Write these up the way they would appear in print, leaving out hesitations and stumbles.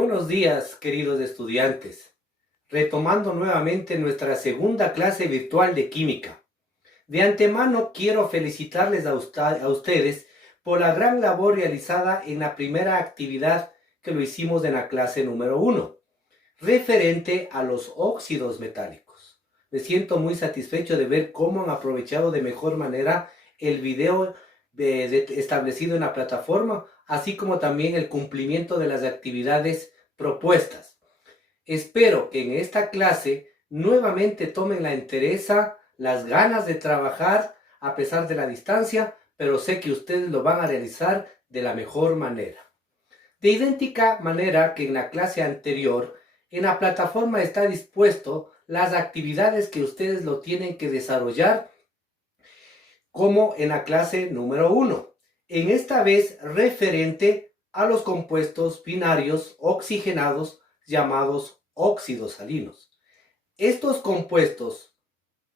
Buenos días, queridos estudiantes. Retomando nuevamente nuestra segunda clase virtual de química. De antemano quiero felicitarles a ustedes por la gran labor realizada en la primera actividad que lo hicimos en la clase número 1, referente a los óxidos metálicos. Me siento muy satisfecho de ver cómo han aprovechado de mejor manera el video establecido en la plataforma, así como también el cumplimiento de las actividades propuestas. Espero que en esta clase nuevamente tomen la entereza, las ganas de trabajar a pesar de la distancia, pero sé que ustedes lo van a realizar de la mejor manera. De idéntica manera que en la clase anterior, en la plataforma está dispuesto las actividades que ustedes lo tienen que desarrollar como en la clase número 1. En esta vez referente a los compuestos binarios oxigenados llamados óxidos salinos. Estos compuestos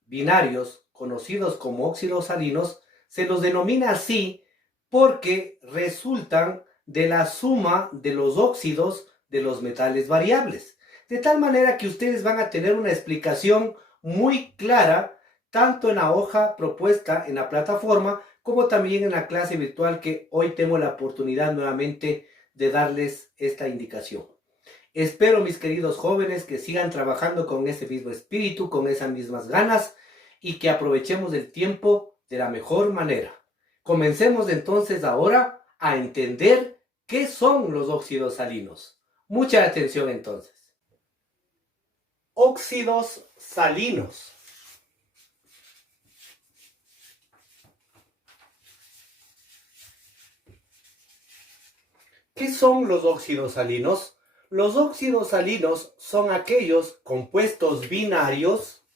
binarios, conocidos como óxidos salinos, se los denomina así porque resultan de la suma de los óxidos de los metales variables. De tal manera que ustedes van a tener una explicación muy clara, tanto en la hoja propuesta en la plataforma, como también en la clase virtual que hoy tengo la oportunidad nuevamente de darles esta indicación. Espero, mis queridos jóvenes, que sigan trabajando con ese mismo espíritu, con esas mismas ganas y que aprovechemos el tiempo de la mejor manera. Comencemos entonces ahora a entender qué son los óxidos salinos. Mucha atención entonces. Óxidos salinos. ¿Qué son los óxidos salinos? Los óxidos salinos son aquellos compuestos binarios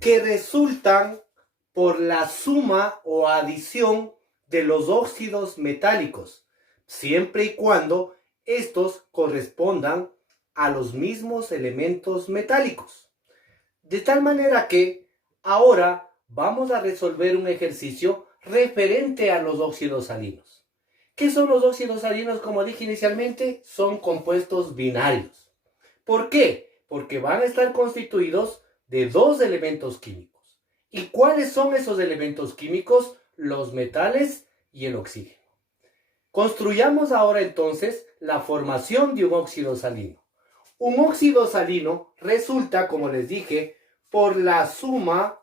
que resultan por la suma o adición de los óxidos metálicos, siempre y cuando estos correspondan a los mismos elementos metálicos. De tal manera que ahora vamos a resolver un ejercicio referente a los óxidos salinos. ¿Qué son los óxidos salinos? Como dije inicialmente, son compuestos binarios. ¿Por qué? Porque van a estar constituidos de dos elementos químicos. ¿Y cuáles son esos elementos químicos? Los metales y el oxígeno. Construyamos ahora entonces la formación de un óxido salino. Un óxido salino resulta, como les dije, por la suma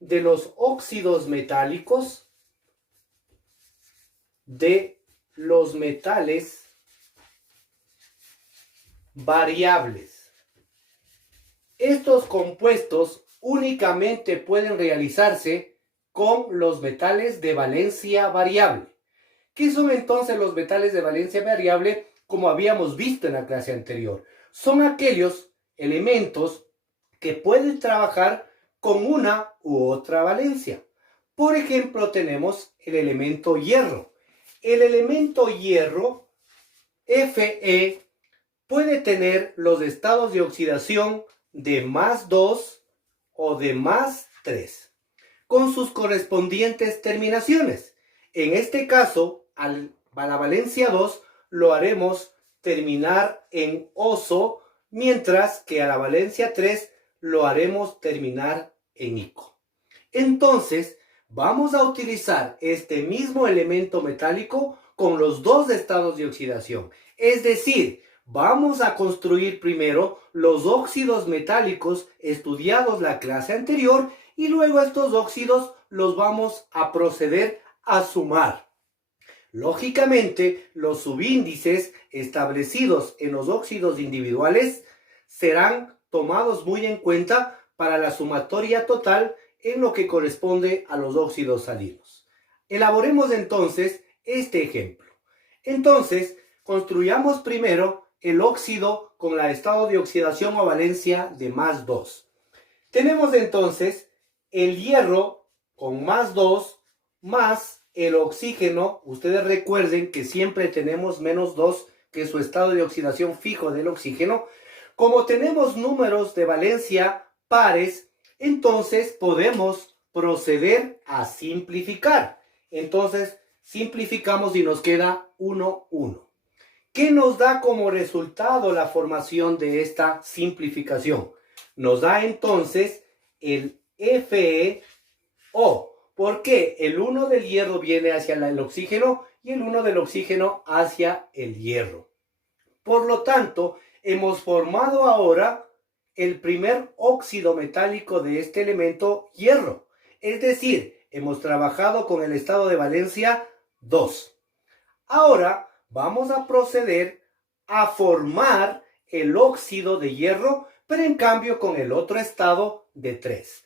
de los óxidos metálicos de los metales variables. Estos compuestos únicamente pueden realizarse con los metales de valencia variable. ¿Qué son entonces los metales de valencia variable? Como habíamos visto en la clase anterior, son aquellos elementos que pueden trabajar con una u otra valencia. Por ejemplo, tenemos el elemento hierro. El elemento hierro, Fe, puede tener los estados de oxidación de +2 o de +3, con sus correspondientes terminaciones. En este caso, a la valencia 2 lo haremos terminar en oso, mientras que a la valencia 3 lo haremos terminar en ico. Entonces, vamos a utilizar este mismo elemento metálico con los dos estados de oxidación. Es decir, vamos a construir primero los óxidos metálicos estudiados la clase anterior y luego estos óxidos los vamos a proceder a sumar. Lógicamente, los subíndices establecidos en los óxidos individuales serán tomados muy en cuenta para la sumatoria total en lo que corresponde a los óxidos salinos. Elaboremos entonces este ejemplo. Entonces, construyamos primero el óxido con el estado de oxidación o valencia de +2. Tenemos entonces el hierro con +2 más el oxígeno. Ustedes recuerden que siempre tenemos -2, que es su estado de oxidación fijo del oxígeno. Como tenemos números de valencia pares, entonces podemos proceder a simplificar. Entonces simplificamos y nos queda 1, 1. ¿Qué nos da como resultado la formación de esta simplificación? Nos da entonces el FeO. ¿Por qué? El 1 del hierro viene hacia el oxígeno y el 1 del oxígeno hacia el hierro. Por lo tanto, hemos formado ahora el primer óxido metálico de este elemento, hierro. Es decir, hemos trabajado con el estado de valencia 2. Ahora vamos a proceder a formar el óxido de hierro, pero en cambio con el otro estado de 3.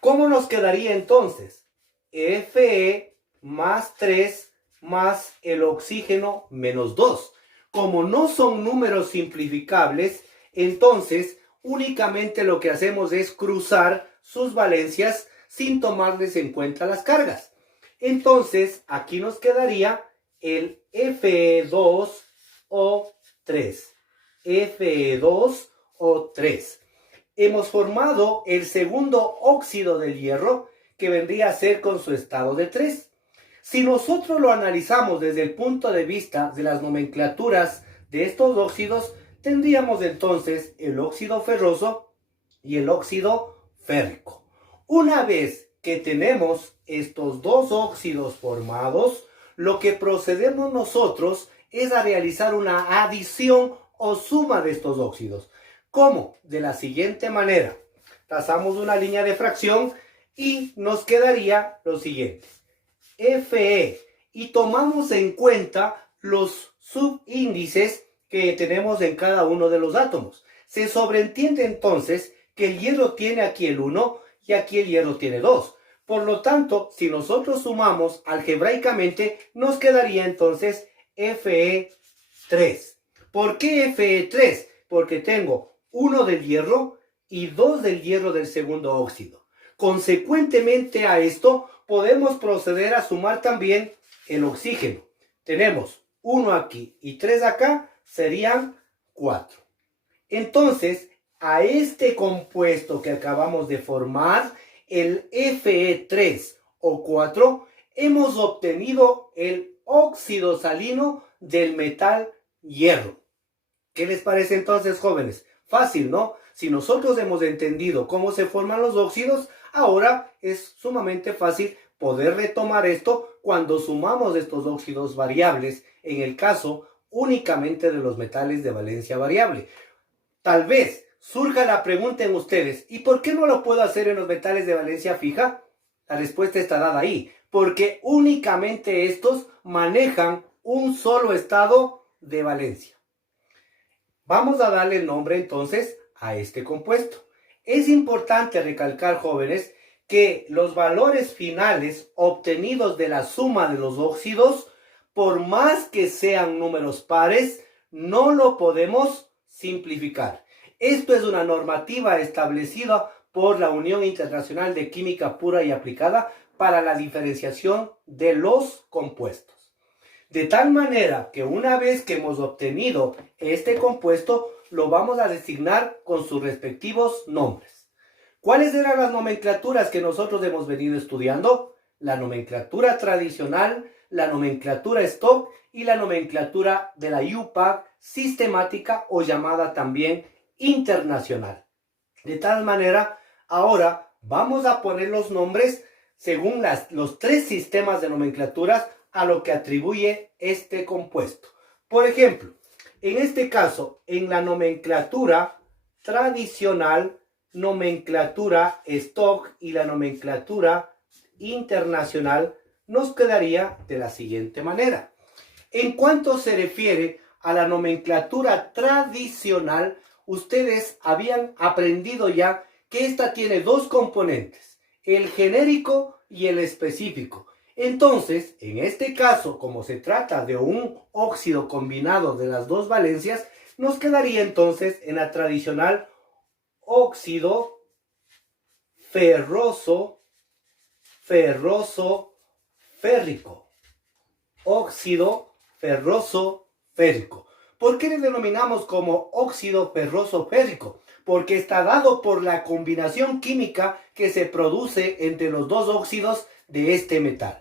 ¿Cómo nos quedaría entonces? Fe más 3 más el oxígeno menos 2. Como no son números simplificables, entonces únicamente lo que hacemos es cruzar sus valencias sin tomarles en cuenta las cargas. Entonces aquí nos quedaría el Fe2O3. Fe2O3. Hemos formado el segundo óxido del hierro, que vendría a ser con su estado de 3. Si nosotros lo analizamos desde el punto de vista de las nomenclaturas de estos óxidos, tendríamos entonces el óxido ferroso y el óxido férrico. Una vez que tenemos estos dos óxidos formados, lo que procedemos nosotros es a realizar una adición o suma de estos óxidos. ¿Cómo? De la siguiente manera. Trazamos una línea de fracción y nos quedaría lo siguiente. Fe, y tomamos en cuenta los subíndices que tenemos en cada uno de los átomos. Se sobreentiende entonces que el hierro tiene aquí el 1 y aquí el hierro tiene 2. Por lo tanto, si nosotros sumamos algebraicamente, nos quedaría entonces Fe3. ¿Por qué Fe3? Porque tengo 1 del hierro y 2 del hierro del segundo óxido. Consecuentemente a esto, podemos proceder a sumar también el oxígeno. Tenemos 1 aquí y 3 acá, serían 4. Entonces, a este compuesto que acabamos de formar, el Fe3 o 4, hemos obtenido el óxido salino del metal hierro. ¿Qué les parece entonces, jóvenes? Fácil, ¿no? Si nosotros hemos entendido cómo se forman los óxidos, ahora es sumamente fácil poder retomar esto cuando sumamos estos óxidos variables, en el caso únicamente de los metales de valencia variable. Tal vez surja la pregunta en ustedes, ¿y por qué no lo puedo hacer en los metales de valencia fija? La respuesta está dada ahí, porque únicamente estos manejan un solo estado de valencia. Vamos a darle nombre entonces a este compuesto. Es importante recalcar, jóvenes, que los valores finales obtenidos de la suma de los óxidos, por más que sean números pares, no lo podemos simplificar. Esto es una normativa establecida por la Unión Internacional de Química Pura y Aplicada para la diferenciación de los compuestos. De tal manera que una vez que hemos obtenido este compuesto, lo vamos a designar con sus respectivos nombres. ¿Cuáles eran las nomenclaturas que nosotros hemos venido estudiando? La nomenclatura tradicional, la nomenclatura stock y la nomenclatura de la UPAC sistemática o llamada también internacional. De tal manera, ahora vamos a poner los nombres según los tres sistemas de nomenclaturas a lo que atribuye este compuesto. Por ejemplo, en este caso, en la nomenclatura tradicional, nomenclatura stock y la nomenclatura internacional, nos quedaría de la siguiente manera. En cuanto se refiere a la nomenclatura tradicional, ustedes habían aprendido ya que esta tiene dos componentes, el genérico y el específico. Entonces, en este caso, como se trata de un óxido combinado de las dos valencias, nos quedaría entonces en la tradicional óxido ferroso férrico. Óxido ferroso férrico. ¿Por qué le denominamos como óxido ferroso férrico? Porque está dado por la combinación química que se produce entre los dos óxidos de este metal.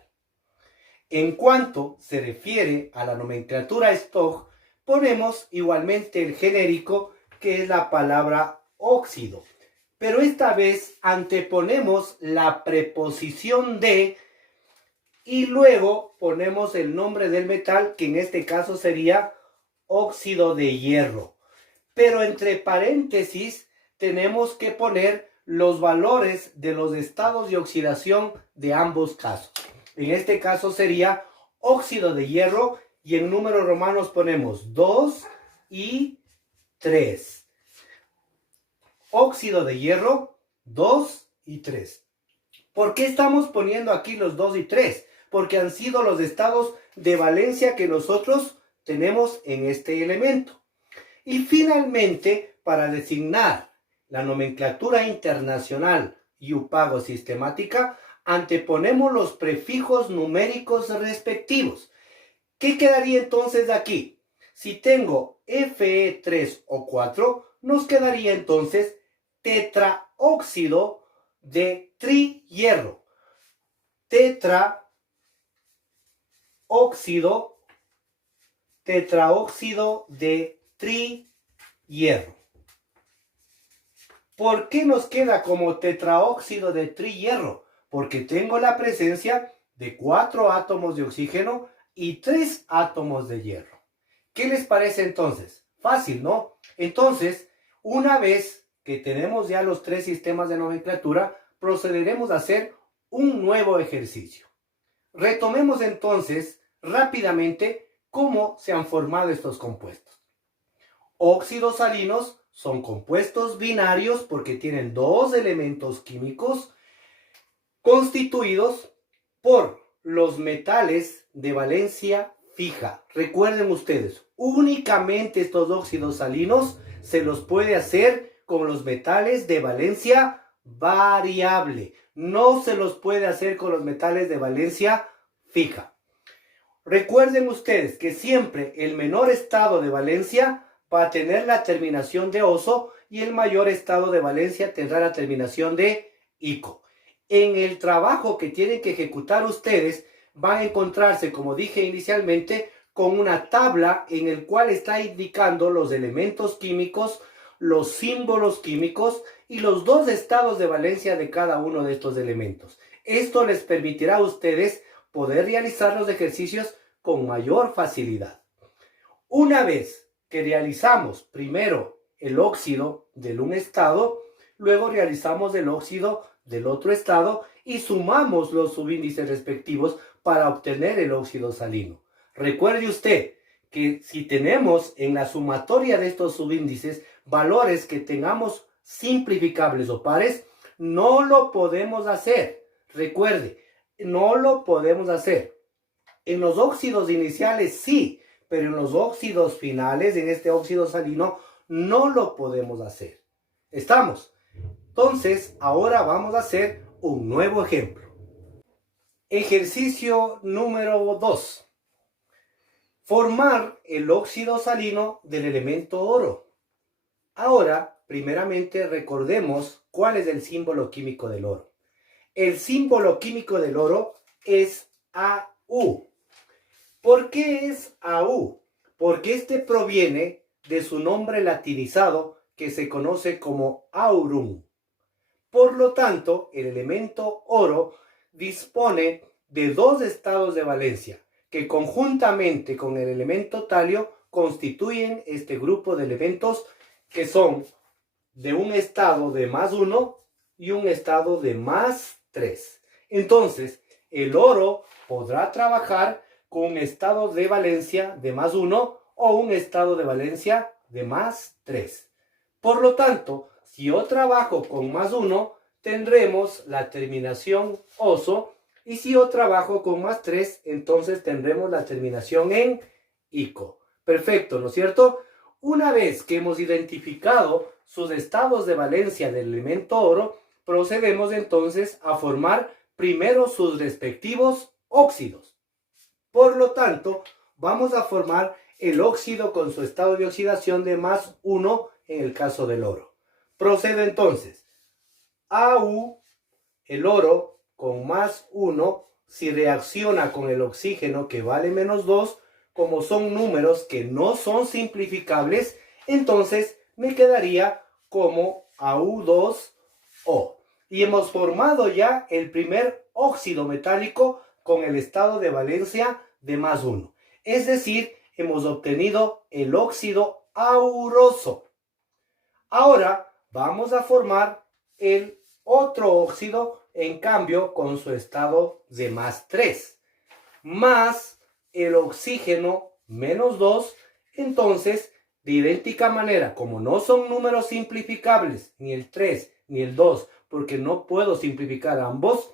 En cuanto se refiere a la nomenclatura Stokes, ponemos igualmente el genérico, que es la palabra óxido. Pero esta vez anteponemos la preposición de y luego ponemos el nombre del metal, que en este caso sería óxido de hierro. Pero entre paréntesis tenemos que poner los valores de los estados de oxidación de ambos casos. En este caso sería óxido de hierro y en números romanos ponemos 2 y 3. Óxido de hierro, 2 y 3. ¿Por qué estamos poniendo aquí los 2 y 3? Porque han sido los estados de valencia que nosotros tenemos en este elemento. Y finalmente, para designar la nomenclatura internacional IUPAC sistemática, anteponemos los prefijos numéricos respectivos. ¿Qué quedaría entonces de aquí? Si tengo Fe3 o 4, nos quedaría entonces tetraóxido de trihierro. Tetraóxido de trihierro. ¿Por qué nos queda como tetraóxido de trihierro? Porque tengo la presencia de 4 átomos de oxígeno y 3 átomos de hierro. ¿Qué les parece entonces? Fácil, ¿no? Entonces, una vez que tenemos ya los 3 sistemas de nomenclatura, procederemos a hacer un nuevo ejercicio. Retomemos entonces rápidamente cómo se han formado estos compuestos. Óxidos salinos son compuestos binarios porque tienen 2 elementos químicos constituidos por los metales de valencia fija. Recuerden ustedes, únicamente estos óxidos salinos se los puede hacer con los metales de valencia variable. No se los puede hacer con los metales de valencia fija. Recuerden ustedes que siempre el menor estado de valencia va a tener la terminación de oso y el mayor estado de valencia tendrá la terminación de ico. En el trabajo que tienen que ejecutar ustedes van a encontrarse, como dije inicialmente, con una tabla en el cual está indicando los elementos químicos, los símbolos químicos y los 2 estados de valencia de cada uno de estos elementos. Esto les permitirá a ustedes poder realizar los ejercicios con mayor facilidad. Una vez que realizamos primero el óxido del un estado, luego realizamos el óxido del otro estado y sumamos los subíndices respectivos para obtener el óxido salino. Recuerde usted que si tenemos en la sumatoria de estos subíndices valores que tengamos simplificables o pares, no lo podemos hacer. Recuerde, no lo podemos hacer. En los óxidos iniciales sí, pero en los óxidos finales, en este óxido salino, no lo podemos hacer. ¿Estamos? Entonces, ahora vamos a hacer un nuevo ejemplo. Ejercicio número 2. Formar el óxido salino del elemento oro. Ahora, primeramente, recordemos cuál es el símbolo químico del oro. El símbolo químico del oro es AU. ¿Por qué es AU? Porque este proviene de su nombre latinizado que se conoce como aurum. Por lo tanto, el elemento oro dispone de 2 estados de valencia que conjuntamente con el elemento talio constituyen este grupo de elementos que son de un estado de +1 y un estado de +3. Entonces, el oro podrá trabajar con un estado de valencia de +1 o un estado de valencia de +3. Por lo tanto, si yo trabajo con +1, tendremos la terminación oso, y si yo trabajo con +3, entonces tendremos la terminación en ico. Perfecto, ¿no es cierto? Una vez que hemos identificado sus estados de valencia del elemento oro, procedemos entonces a formar primero sus respectivos óxidos. Por lo tanto, vamos a formar el óxido con su estado de oxidación de +1 en el caso del oro. Procede entonces. AU, el oro, con +1, si reacciona con el oxígeno que vale menos 2, como son números que no son simplificables, entonces me quedaría como AU2O. Y hemos formado ya el primer óxido metálico con el estado de valencia de más 1. Es decir, hemos obtenido el óxido auroso. Ahora vamos a formar el otro óxido, en cambio, con su estado de más 3, más el oxígeno menos 2. Entonces, de idéntica manera, como no son números simplificables, ni el 3 ni el 2, porque no puedo simplificar ambos,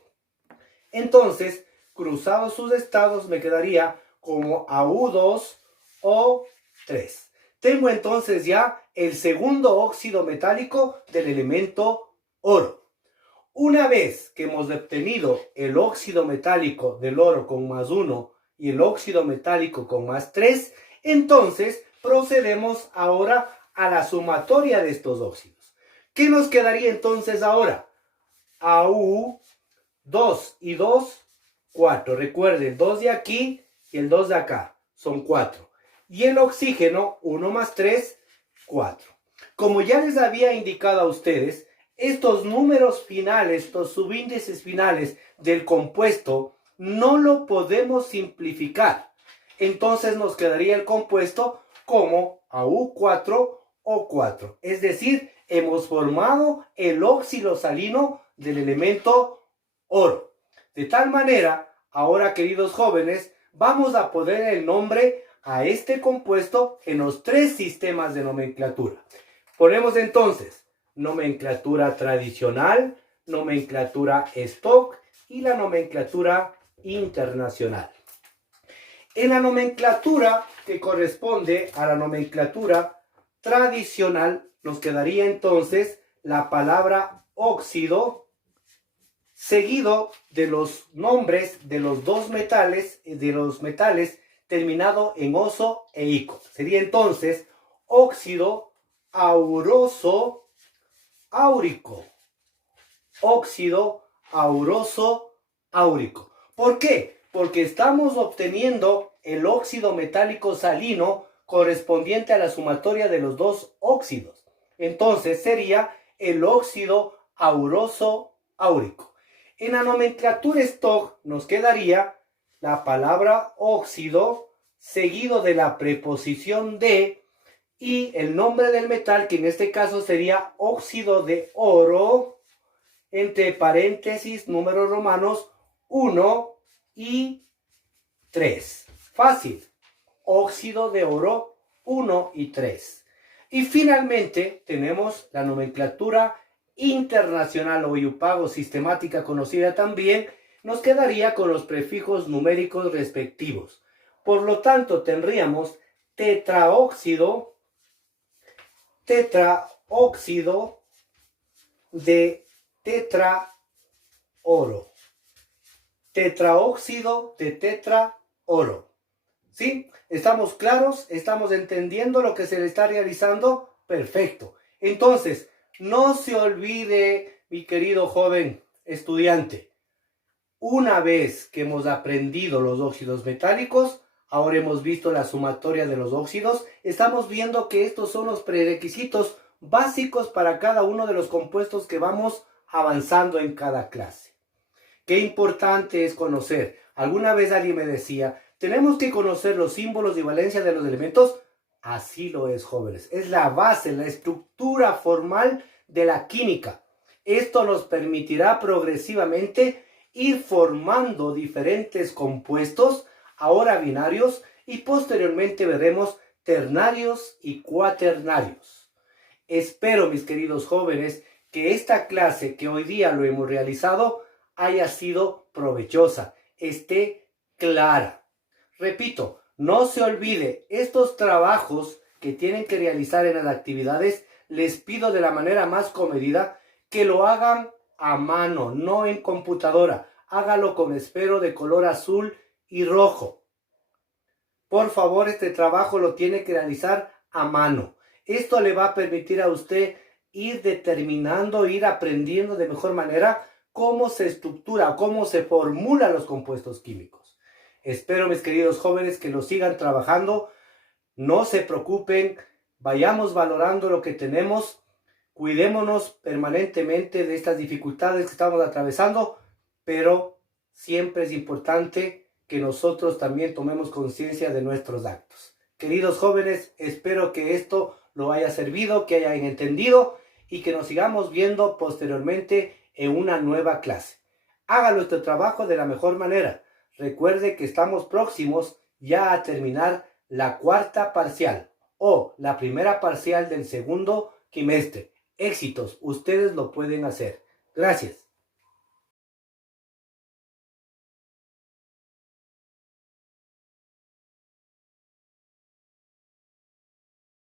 entonces, cruzados sus estados, me quedaría como AU2O3. Tengo entonces ya el segundo óxido metálico del elemento oro. Una vez que hemos obtenido el óxido metálico del oro con más 1 y el óxido metálico con más 3, entonces procedemos ahora a la sumatoria de estos óxidos. ¿Qué nos quedaría entonces ahora? AU 2 y 2, 4. Recuerden, 2 de aquí y el 2 de acá son 4. Y el oxígeno, 1 más 3, 4. Como ya les había indicado a ustedes, estos números finales, estos subíndices finales del compuesto, no lo podemos simplificar. Entonces nos quedaría el compuesto como AU4O4. Es decir, hemos formado el óxido salino del elemento oro. De tal manera, ahora, queridos jóvenes, vamos a poner el nombre a este compuesto en los 3 sistemas de nomenclatura. Ponemos entonces nomenclatura tradicional, nomenclatura stock y la nomenclatura internacional. En la nomenclatura que corresponde a la nomenclatura tradicional, nos quedaría entonces la palabra óxido, seguido de los nombres de los dos metales, terminado en oso e ico. Sería entonces óxido auroso áurico. Óxido auroso áurico. ¿Por qué? Porque estamos obteniendo el óxido metálico salino correspondiente a la sumatoria de los dos óxidos. Entonces sería el óxido auroso áurico. En la nomenclatura stock nos quedaría la palabra óxido seguido de la preposición de y el nombre del metal, que en este caso sería óxido de oro, entre paréntesis, números romanos 1 y 3. Fácil. Óxido de oro 1 y 3. Y finalmente tenemos la nomenclatura internacional o IUPAC sistemática conocida también, nos quedaría con los prefijos numéricos respectivos. Por lo tanto, tendríamos tetraóxido de tetraoro. Tetraóxido de tetraoro. ¿Sí? ¿Estamos claros? ¿Estamos entendiendo lo que se le está realizando? Perfecto. Entonces, no se olvide, mi querido joven estudiante, una vez que hemos aprendido los óxidos metálicos, ahora hemos visto la sumatoria de los óxidos, estamos viendo que estos son los prerequisitos básicos para cada uno de los compuestos que vamos avanzando en cada clase. Qué importante es conocer. Alguna vez alguien me decía, tenemos que conocer los símbolos de valencia de los elementos. Así lo es, jóvenes. Es la base, la estructura formal de la química. Esto nos permitirá progresivamente ir formando diferentes compuestos, ahora binarios, y posteriormente veremos ternarios y cuaternarios. Espero, mis queridos jóvenes, que esta clase que hoy día lo hemos realizado haya sido provechosa, esté clara. Repito, no se olvide, estos trabajos que tienen que realizar en las actividades, les pido de la manera más comedida que lo hagan a mano, no en computadora. Hágalo con esfero de color azul y rojo. Por favor, este trabajo lo tiene que realizar a mano. Esto le va a permitir a usted ir determinando, ir aprendiendo de mejor manera cómo se estructura, cómo se formulan los compuestos químicos. Espero, mis queridos jóvenes, que lo sigan trabajando. No se preocupen, vayamos valorando lo que tenemos, cuidémonos permanentemente de estas dificultades que estamos atravesando, pero siempre es importante que nosotros también tomemos conciencia de nuestros actos. Queridos jóvenes, espero que esto lo haya servido, que hayan entendido y que nos sigamos viendo posteriormente en una nueva clase. Haga nuestro trabajo de la mejor manera. Recuerde que estamos próximos ya a terminar la cuarta parcial o la primera parcial del segundo quimestre. Éxitos, ustedes lo pueden hacer. Gracias.